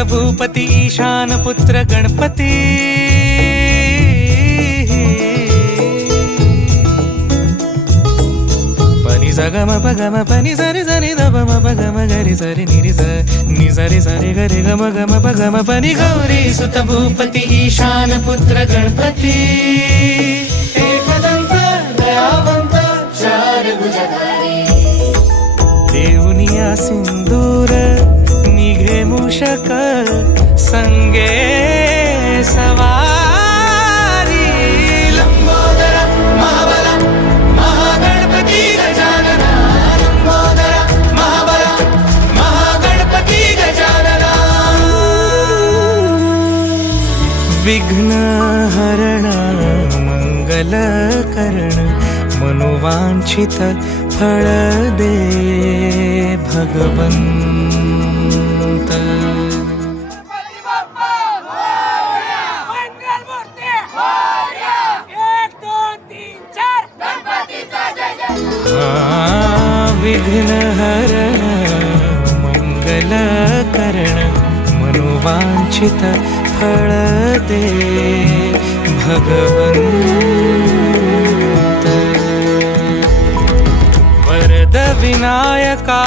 కోట భూపతి ఈశానపుత్ర గణపతి. పని సగమ పగమ పని సరి సరి దమ పగమ గరి సరి నిరి ని సరి సరి గరి గమ గమ పగమ పని గౌరీ సుత భూపతి ఈశానపుత్ర గణపతి. ఏకదంత దయావంత చారుగుజధారి దేవుని ఆ సింధూర నిఘే మూషకా विघ्न हरण मंगल करण मनोवांछित फळ दे भगवंत. विघ्न हरण मंगल करण मनोवांछित फळ भगवंत। वरद विनायका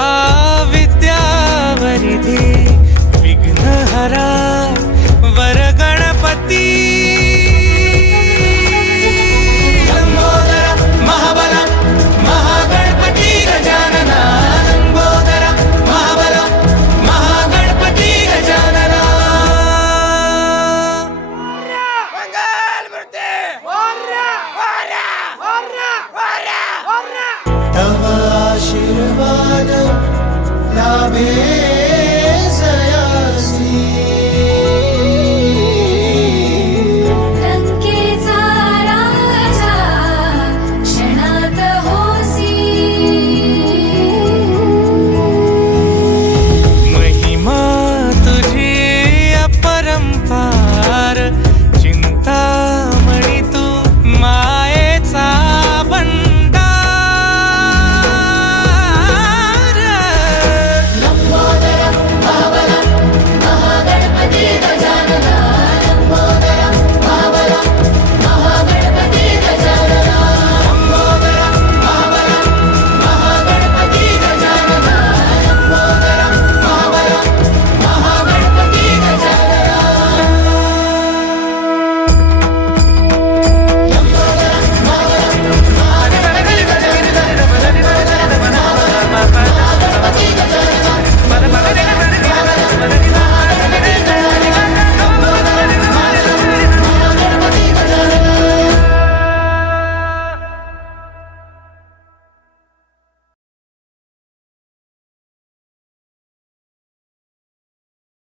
Robin.